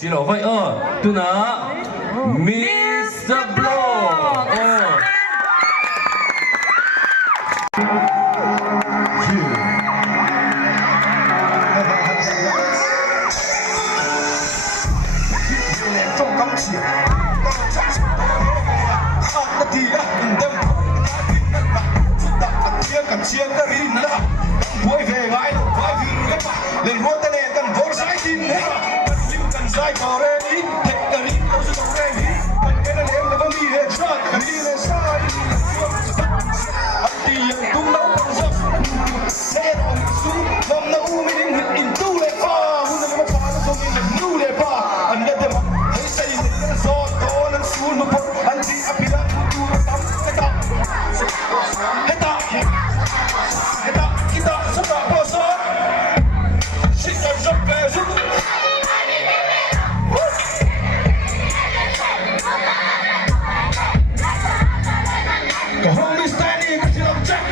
Xin lỗi vậy từ nó Mr. Blow chiếc cái rin đó vui về vãi đâu vãi vì các bạn lên vuốt tay đèn cần vốn trái tim hết lim cần sai có re đi hết cái rin đâu sẽ đâu re đi cần cái này em là vẫn đi hết rồi cái rin này sai anh đi nhận tung đâu còn giấc xe đổ xuống vòng nó u mới đến hit in tu lệ pha hôn nó phá nó không in được nu lệ pha anh đã tìm thấy say lên gió to nó xuống nó bật anh đi áp lại tu nó tắm cái tóc hết tóc kita sudah bosan, kita sampai sini. Kau homies tadi kasih locek.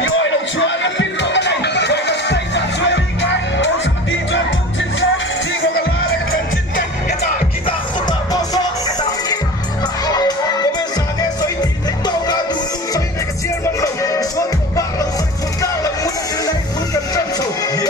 Ni oi đâu chưa ăn pin có cái này, rồi nó stay chặt chơi đi cái, ôi sao đi cho bụng trên xe, chỉ có cái lá này cần trên cạnh, kita sudah bosan. Kau bisa nghe soi thì thấy đau ra đủ soi này cái chiên bằng đầu.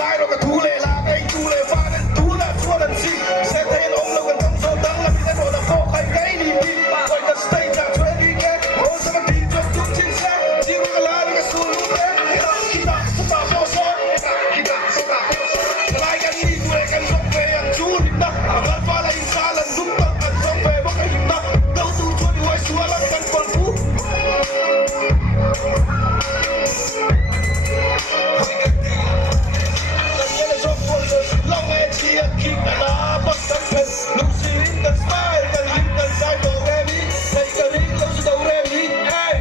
Ai đâu cả thú lệ là cái thú lệ pha nên thú là chua lần gì sẽ thấy ông lâu gần tâm số tăng là bị thay đổi là khô khai cái đi đi rồi ta stay chạm thuê đi nghe ô sao mà đi cho chút trên xe chỉ có cái lá cái xu lúc đấy kita suka bosan kita suka bosan lại cái đi thú lệ cái dòng về ăn chú đi nè gần pha là xa lần giúp tận ăn dòng về bắc cái hình nè đâu tu chua đi hoài xua là cần còn phú keep the law, but the best. Lucy in the smile, the link the side of Remy. Take a ring, close the Remy. Hey!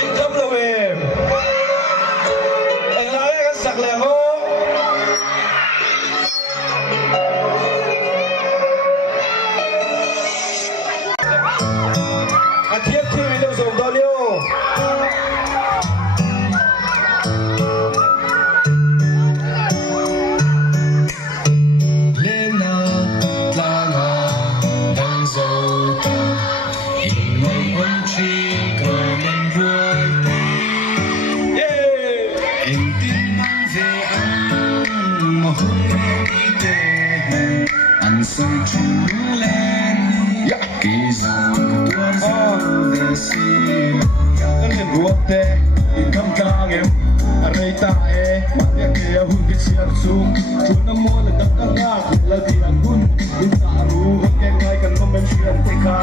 In tâm là về. Anh nói cái sạc lẻ ngô. Thiết thì đâu dùng đó liêu lên là đang dầu hình mây ông chi cờ mình vui hình tin mang về ăn mà hôm nay đi về ăn sôi chú lên kỳ dòng tua gió về xin con liền ruột tê in thăm ca em ở đây ta mặt nhà kia hun cái xiết xuống chú nó mua là tất cả ngã là thì ăn hun in ta ru hơn cái ngay cần không bên chuyện tay ca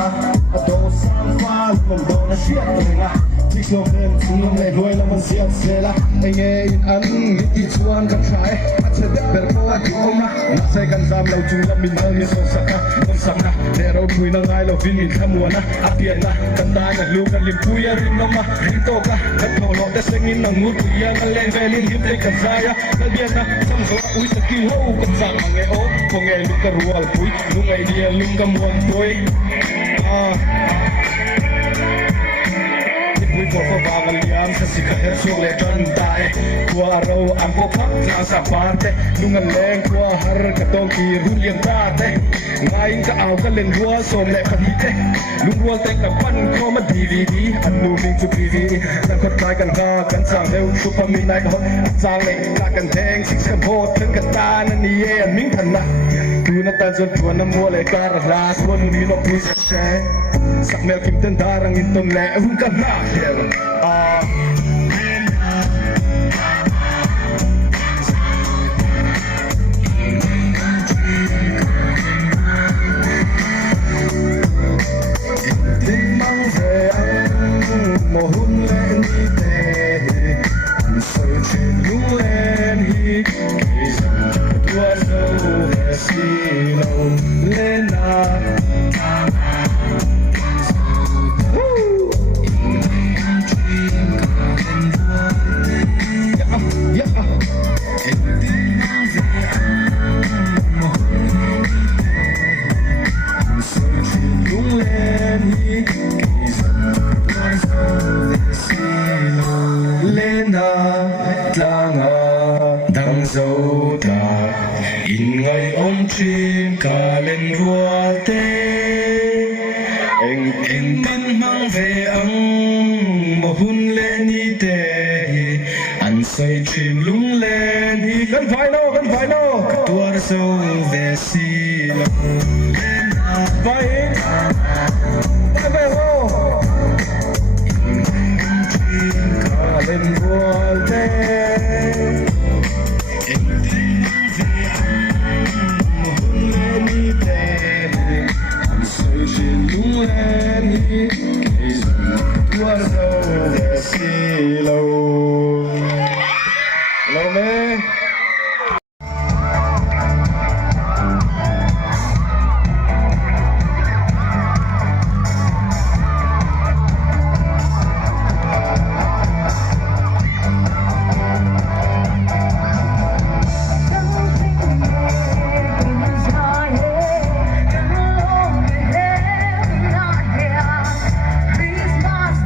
ở đâu sang pha lòng đâu nó xiết rồi nè chỉ không nên chúng này đuôi là mình xiết xe là anh nghe in ăn những cái chuan cắt trái bắt sẽ đẹp bền qua thì ông na nó sẽ gần giam lâu chúng là mình hơn như sâu sắc ha không sắc na để đâu mùi năng ai lâu vin mình tham muốn na áp tiền na cần ta ngặt lưu cần liềm vui à rim lắm mà rim to cả cắt thổ lọ để sinh in nằng ngút vui à ngăn lên về liên hiệp lên cần dài á cần biết na trong số ui sẽ kêu hô cần dạng mà nghe ố không nghe lúc cả ruột vui lúc ngày đi lúc cả muôn tôi vui của phá vào liam sẽ xịt hết xuống lệ chân tay qua râu ăn có phát ra sa parte lung ăn lên qua har cả tông kỳ run liam ta te ngay cả áo cả lên rùa xôm lệ phát hít te lung rùa tay cả pan có mà DVD ăn nu mình chụp DVD đang khót tay cần ha cần sang đều chụp vào mình này thôi sang này ta cần thèn xịt xem hot thân cả ta nên nie ăn mình thần na tu na tan zon tu na mua lệ cả ra xuân đi nó vui sẽ sắc mèo kim tên darang in tông lệ hung cả na tin mang về ăn mùa hun lên đi về sợi chuyện lũ lên hi tua dâu về xì lâu lên in ngày ôm chim cả lên rùa tê em tin mang về ông một hun lên đi tê anh say chim lung lên đi gần phải đâu tua sâu về xì lòng lên vai về hô cả lên rùa tê em tin mang về ông một hun lên đi tê anh say chim lung lên đi cây rừng tua sâu về xì lâu lâu mê Christmas,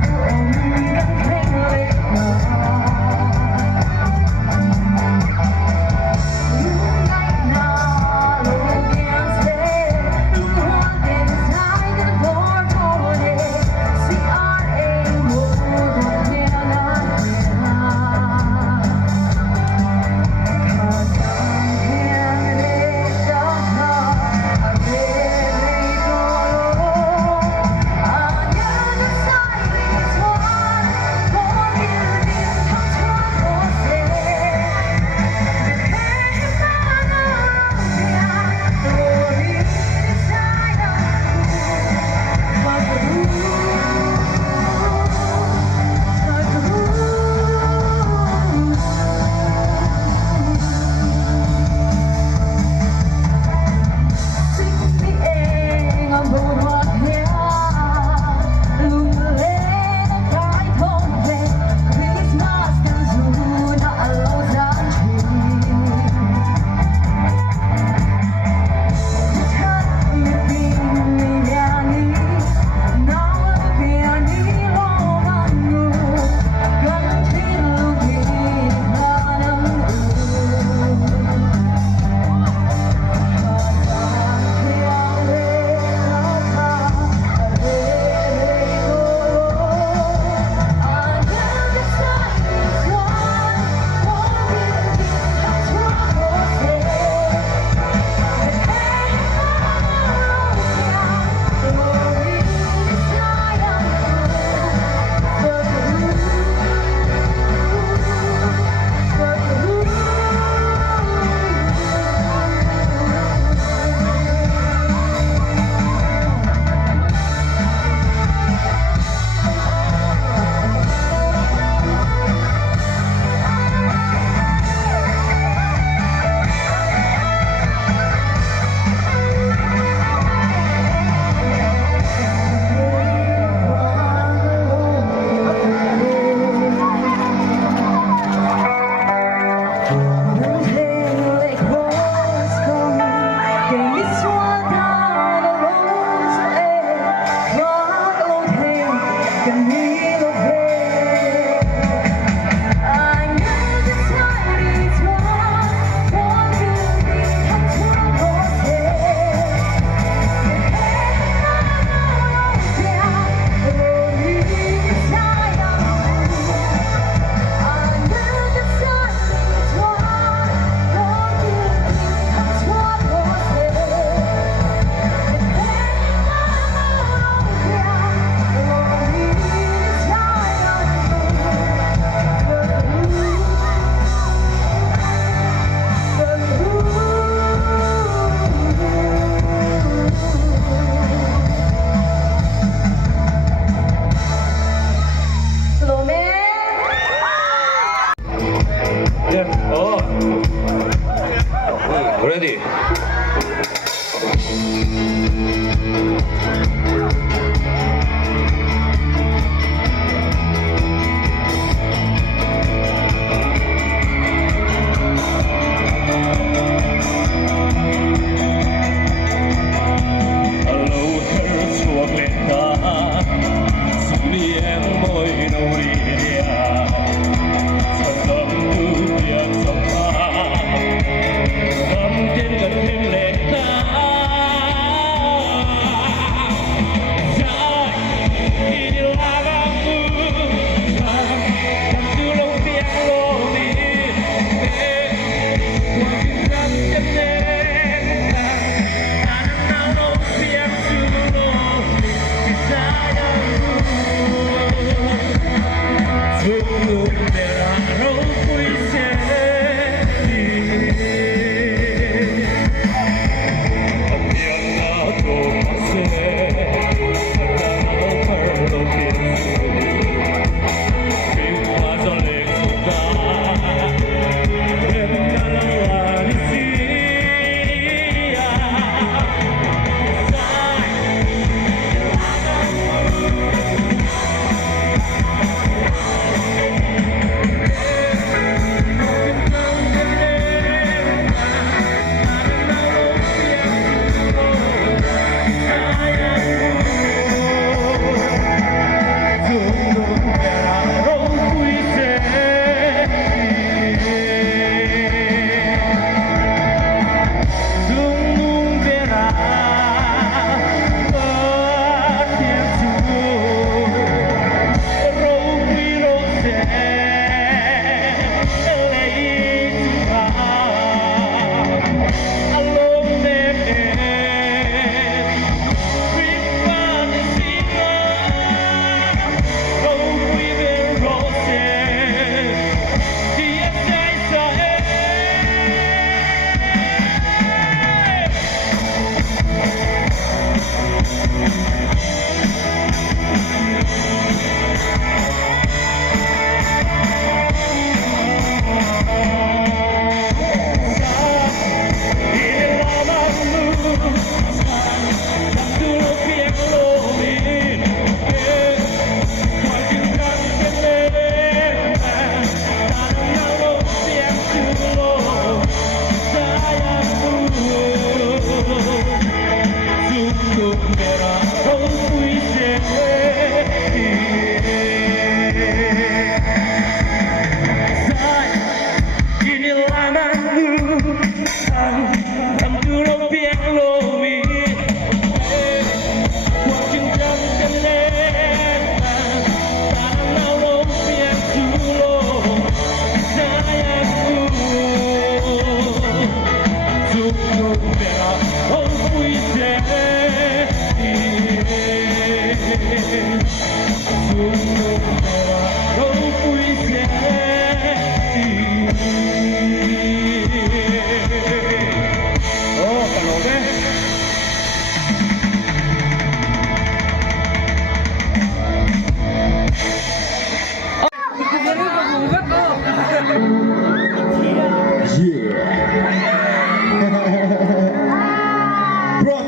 Bro,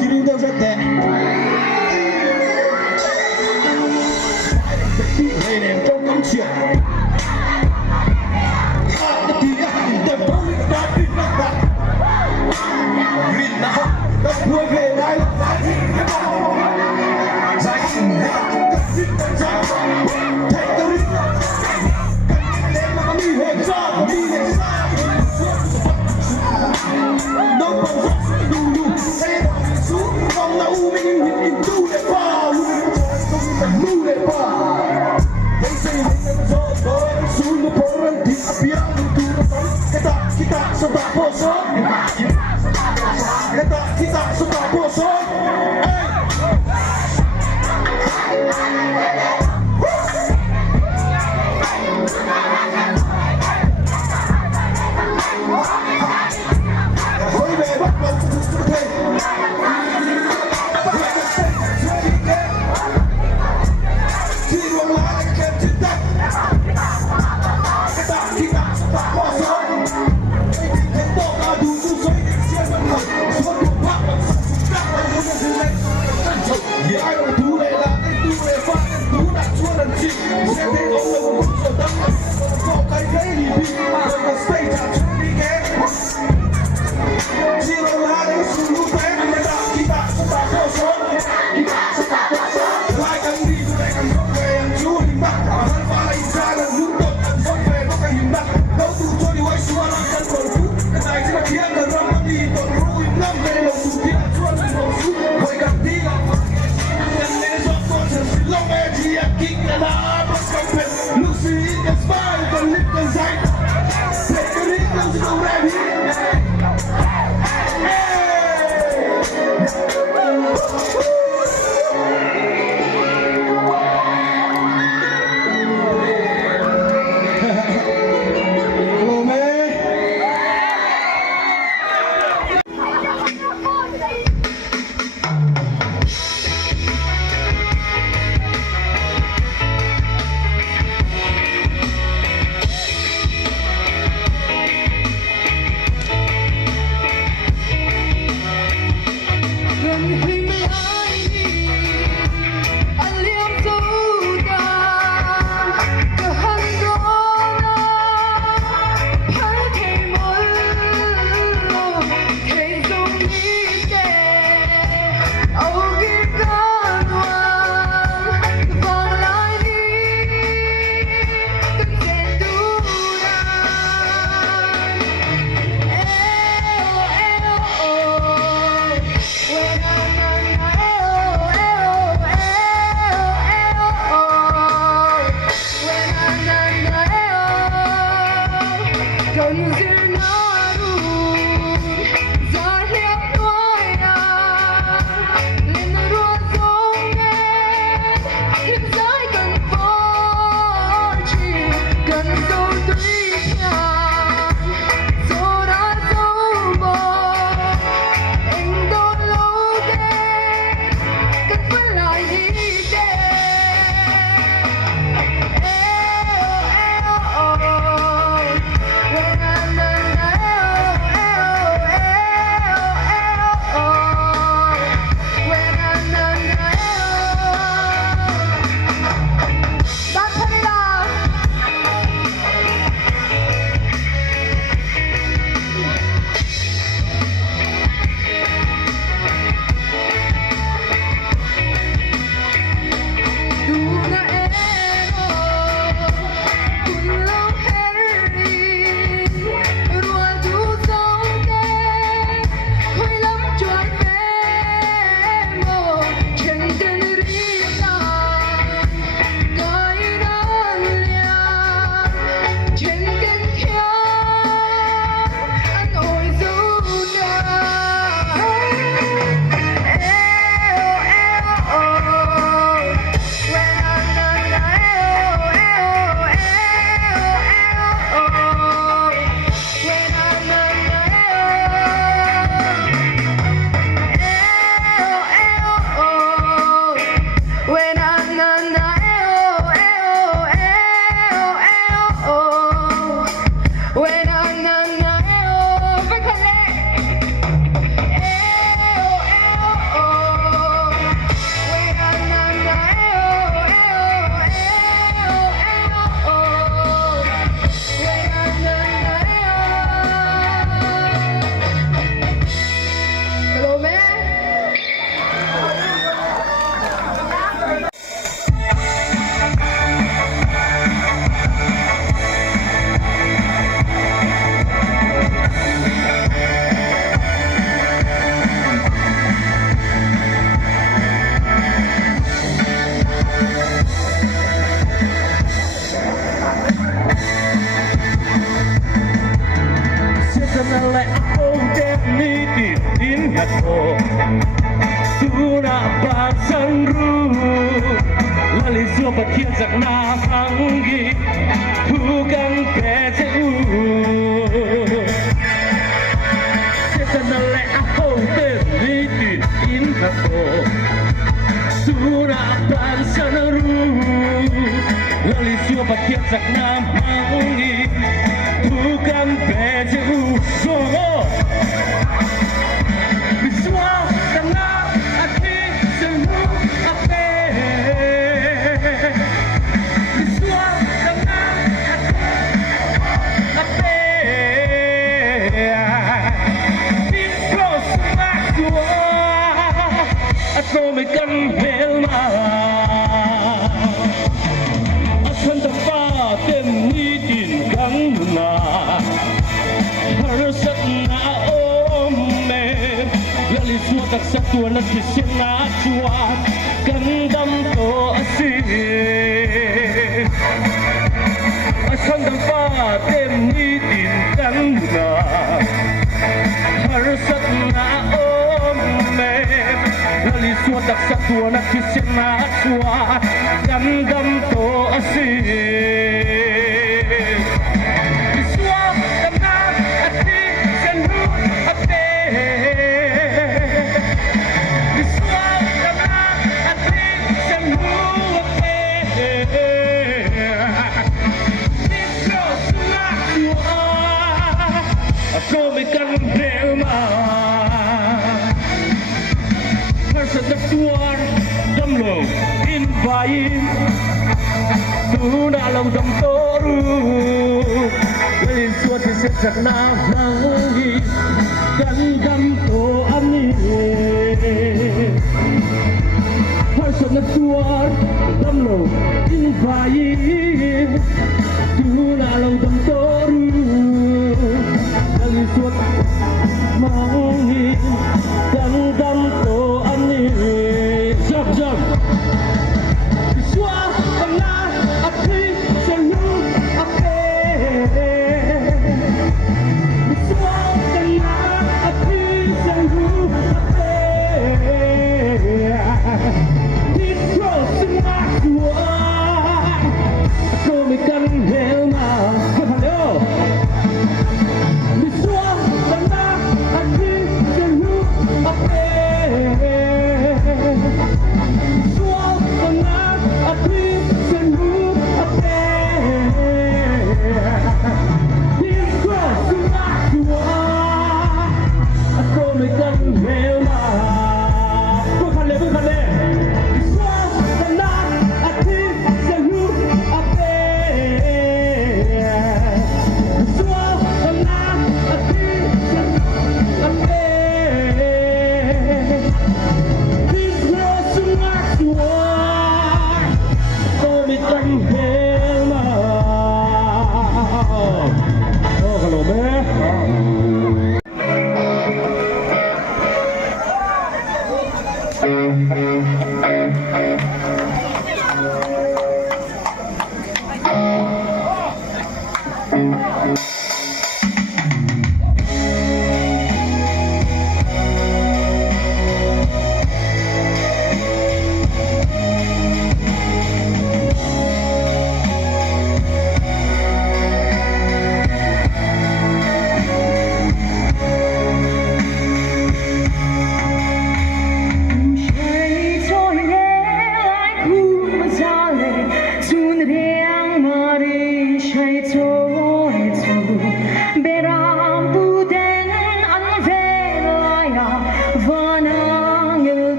kidding đâu rất tệ. Đây này trong công chuyện. Đuổi về đây. Kita sudah bosan. When I'm Senale aku demi titin hako Tuna bansan ru Lali suapa kiansak na hangi Bukan pece Senale aku demi titin hako Tuna bansan ru Lali suapa kiansak na hangi Bukan pece Biswa tengah hati semua ape Biswa tengah hati ape Biko semak dua Atau mekan helma Asan tempat temidin kang na Harusat na ome Lali suatak sa tuwa na kisin na suwat Gandam to asin Asandang patim nitin kang na Harusat na ome Lali suatak sa tuwa na kisin na suwat Gandam to asin Aku mekan helma Harusat tuar damlo invayin Tuna lang dam toru Galin suati sesak na nangi Gandam to ani Harusat tuar damlo invayin Tuna lang dam toru Suốt mong đắm đắm tổ anh dập dập xóa bằng lá ấp khi chân lưu ấp xóa bằng lá ấp khi chân lưu ấp đi pro sinh mát của cô mới cần hiểu mà không phải đâu Hãy subscribe cho kênh Ghiền Mì Gõ Để không bỏ lỡ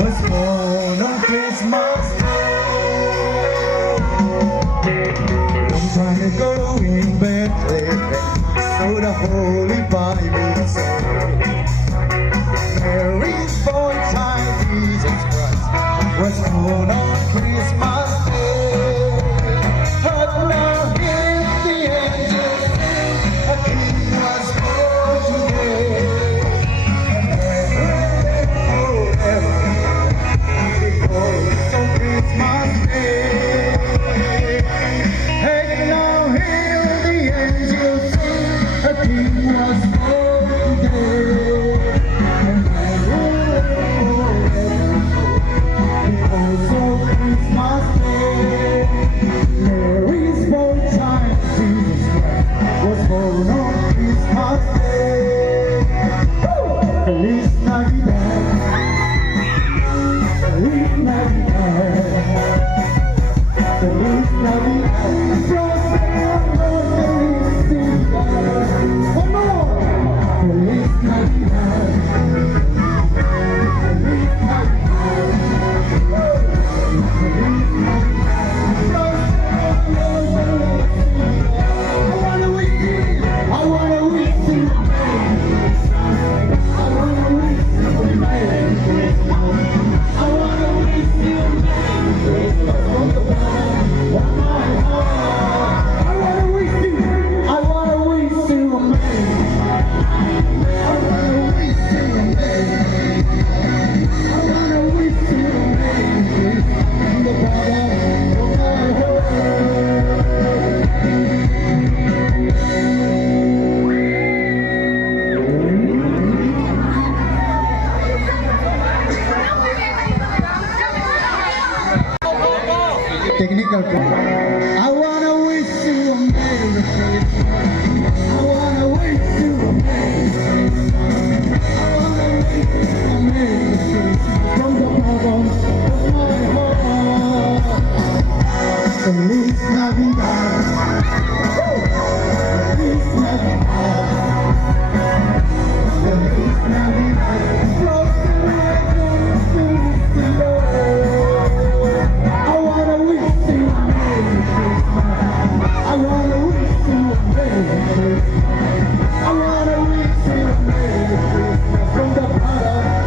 was born on Christmas Day. Long time ago in Bethlehem, so the Holy Bible said, Mary's boy child Jesus Christ was born on Christmas Day. But now hear the angels sing, a king was born today. And forever, because on Christmas Day. Hey, now hear the angels sing, a king was born today. And because of Christmas Day, Mary's boy child Jesus Christ was born on Christmas Day. Feliz Navidad, Feliz Navidad, Feliz Navidad, Prospero felicidad. Oh no! Feliz Navidad, Feliz Navidad. Technical call. I wanna wish you a Merry Christmas. I wanna wish you a Merry Christmas. I wanna wish you a Merry Christmas from the bottom of my heart. Feliz Navidad. Feliz Navidad. Feliz Navidad. Prospero felicidad. I wanna wish you a Merry Christmas. I wanna wish you a Merry Christmas. I wanna wish you a Merry Christmas from the bottom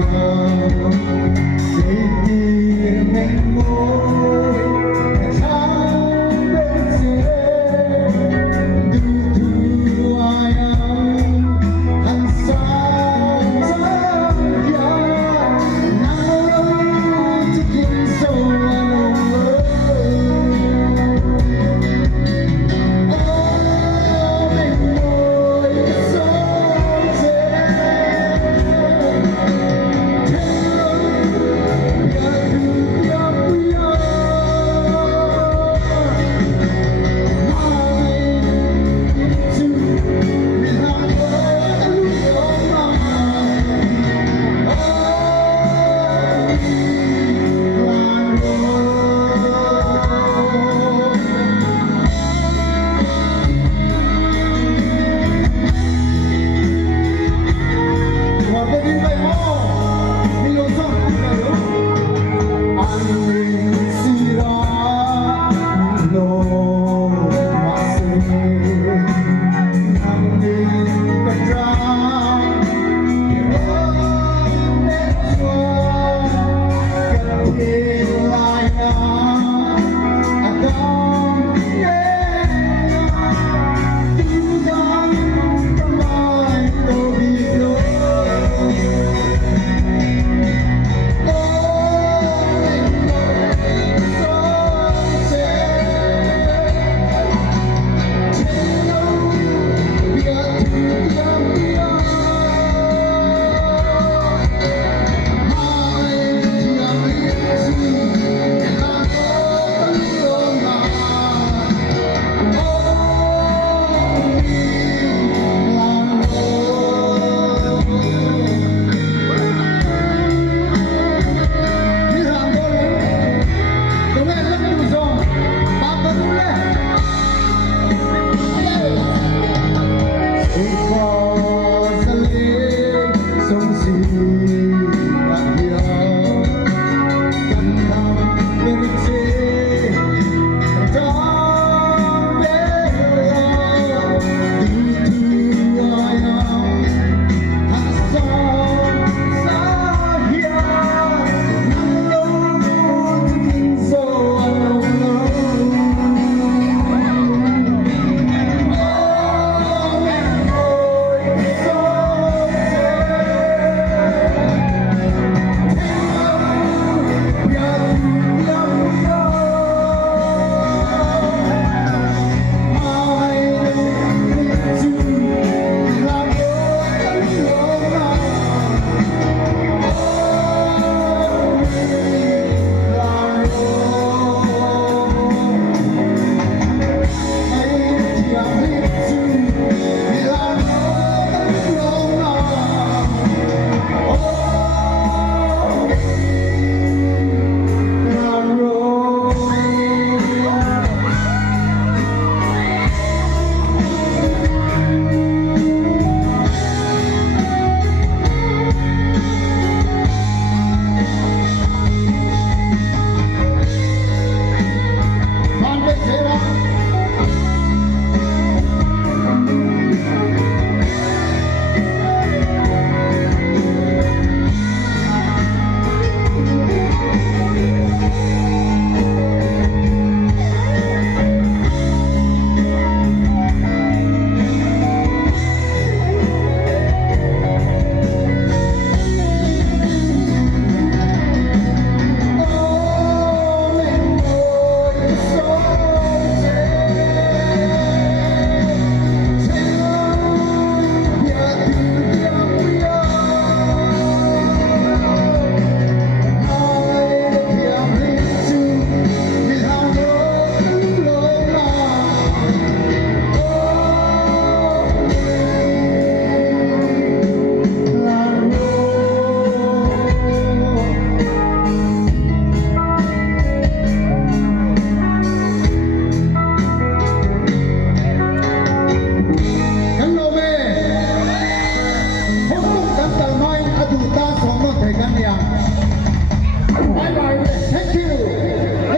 Girl